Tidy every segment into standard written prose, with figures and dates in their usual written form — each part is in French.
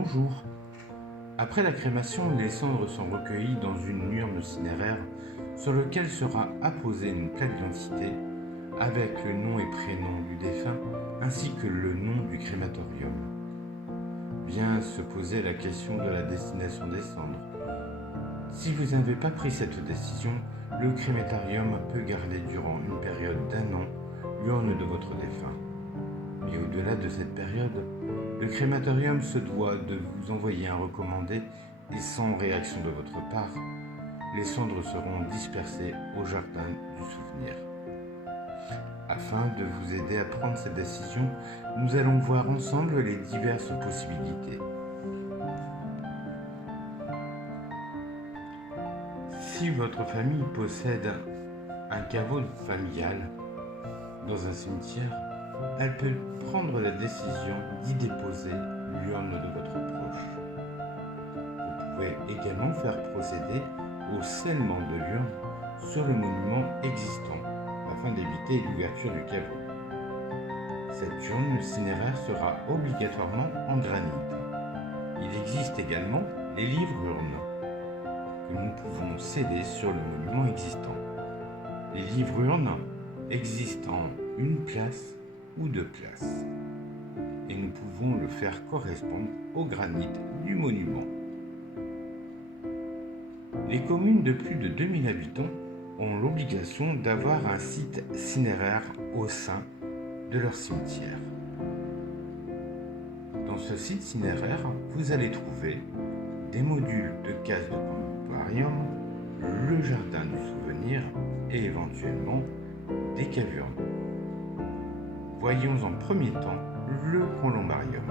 Bonjour. Après la crémation, les cendres sont recueillies dans une urne cinéraire sur laquelle sera apposée une plaque d'identité avec le nom et prénom du défunt ainsi que le nom du crématorium. Vient se poser la question de la destination des cendres. Si vous n'avez pas pris cette décision, le crématorium peut garder durant une période d'1 an l'urne de votre défunt. Mais au-delà de cette période, le crématorium se doit de vous envoyer un recommandé et sans réaction de votre part, les cendres seront dispersées au jardin du souvenir. Afin de vous aider à prendre cette décision, nous allons voir ensemble les diverses possibilités. Si votre famille possède un caveau familial dans un cimetière, elle peut prendre la décision d'y déposer l'urne de votre proche. Vous pouvez également faire procéder au scellement de l'urne sur le monument existant afin d'éviter l'ouverture du caveau. Cette urne cinéraire sera obligatoirement en granit. Il existe également les livres-urnes que nous pouvons sceller sur le monument existant. Les livres-urnes existent en une place ou 2 places, et nous pouvons le faire correspondre au granit du monument. Les communes de plus de 2000 habitants ont l'obligation d'avoir un site cinéraire au sein de leur cimetière. Dans ce site cinéraire, vous allez trouver des modules de cases de columbarium, le jardin du souvenir et éventuellement des cavurnes. Voyons en premier temps le columbarium.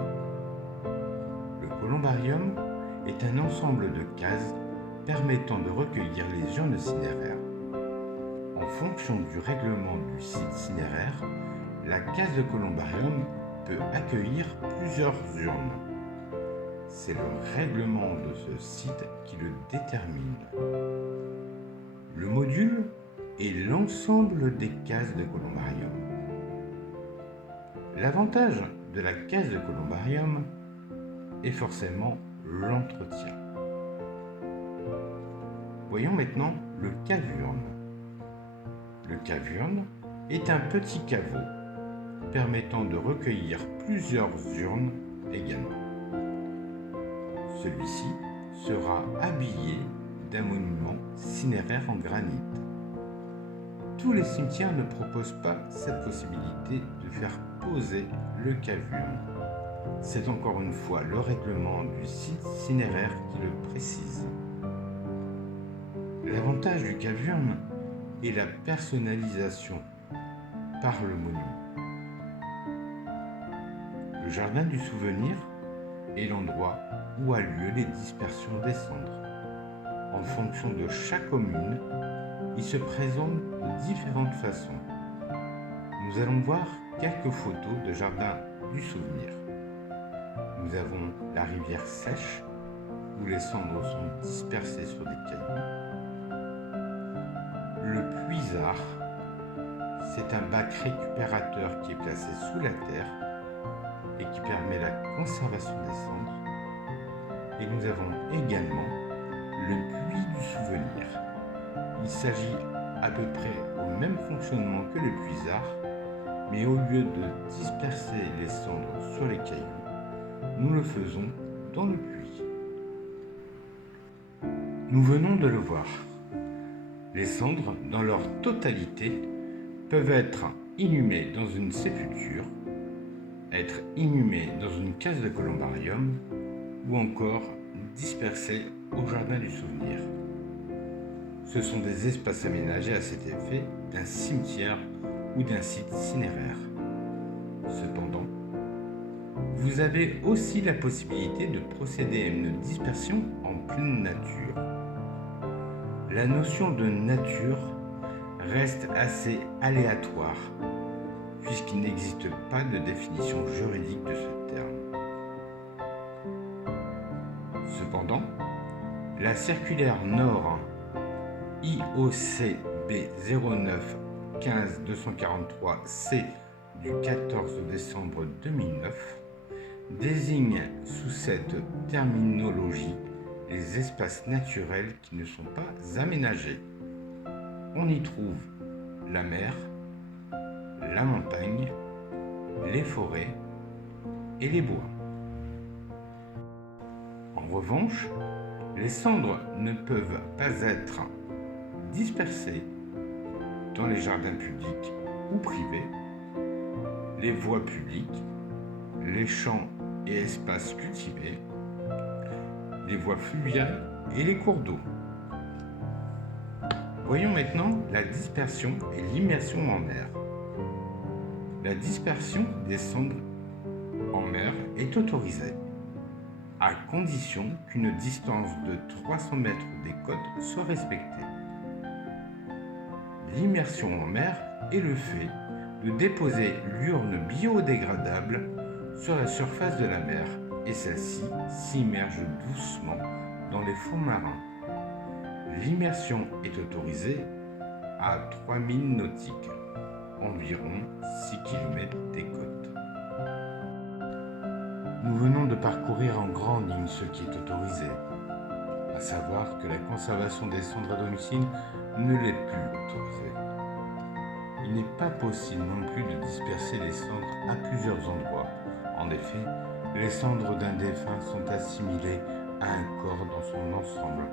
Le columbarium est un ensemble de cases permettant de recueillir les urnes cinéraires. En fonction du règlement du site cinéraire, la case de columbarium peut accueillir plusieurs urnes. C'est le règlement de ce site qui le détermine. Le module est l'ensemble des cases de columbarium. L'avantage de la case de columbarium est forcément l'entretien. Voyons maintenant le cavurne. Le cavurne est un petit caveau permettant de recueillir plusieurs urnes également. Celui-ci sera habillé d'un monument cinéraire en granit. Tous les cimetières ne proposent pas cette possibilité de faire poser le cavurne. C'est encore une fois le règlement du site cinéraire qui le précise. L'avantage du cavurne est la personnalisation par le monument. Le jardin du souvenir est l'endroit où a lieu les dispersions des cendres. En fonction de chaque commune, il se présente de différentes façons. Nous allons voir quelques photos de jardin du souvenir. Nous avons la rivière sèche, où les cendres sont dispersées sur des cailloux. Le puisard, c'est un bac récupérateur qui est placé sous la terre et qui permet la conservation des cendres. Et nous avons également le puits du souvenir. Il s'agit à peu près au même fonctionnement que le puisard, mais au lieu de disperser les cendres sur les cailloux, nous le faisons dans le puits. Nous venons de le voir. Les cendres, dans leur totalité, peuvent être inhumées dans une sépulture, être inhumées dans une case de columbarium ou encore dispersées au jardin du souvenir. Ce sont des espaces aménagés à cet effet d'un cimetière ou d'un site cinéraire. Cependant, vous avez aussi la possibilité de procéder à une dispersion en pleine nature. La notion de nature reste assez aléatoire, puisqu'il n'existe pas de définition juridique de ce terme. Cependant, la circulaire Nord IOCB 09 15 243 C du 14 décembre 2009 désigne sous cette terminologie les espaces naturels qui ne sont pas aménagés. On y trouve la mer, la montagne, les forêts et les bois. En revanche, les cendres ne peuvent pas être dispersées dans les jardins publics ou privés, les voies publiques, les champs et espaces cultivés, les voies fluviales et les cours d'eau. Voyons maintenant la dispersion et l'immersion en mer. La dispersion des cendres en mer est autorisée, à condition qu'une distance de 300 mètres des côtes soit respectée. L'immersion en mer est le fait de déposer l'urne biodégradable sur la surface de la mer et celle-ci s'immerge doucement dans les fonds marins. L'immersion est autorisée à 3000 nautiques, environ 6 km des côtes. Nous venons de parcourir en grande ligne ce qui est autorisé, à savoir que la conservation des cendres à domicile ne l'est plus autorisée. Il n'est pas possible non plus de disperser les cendres à plusieurs endroits. En effet, les cendres d'un défunt sont assimilées à un corps dans son ensemble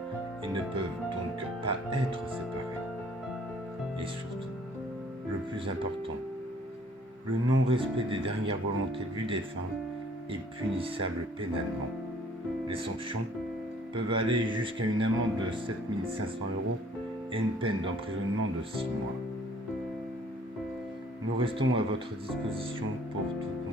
et ne peuvent donc pas être séparées. Et surtout, le plus important, le non-respect des dernières volontés du défunt est punissable pénalement. Les sanctions peuvent aller jusqu'à une amende de 7 500 € et une peine d'emprisonnement de 6 mois. Nous restons à votre disposition pour tout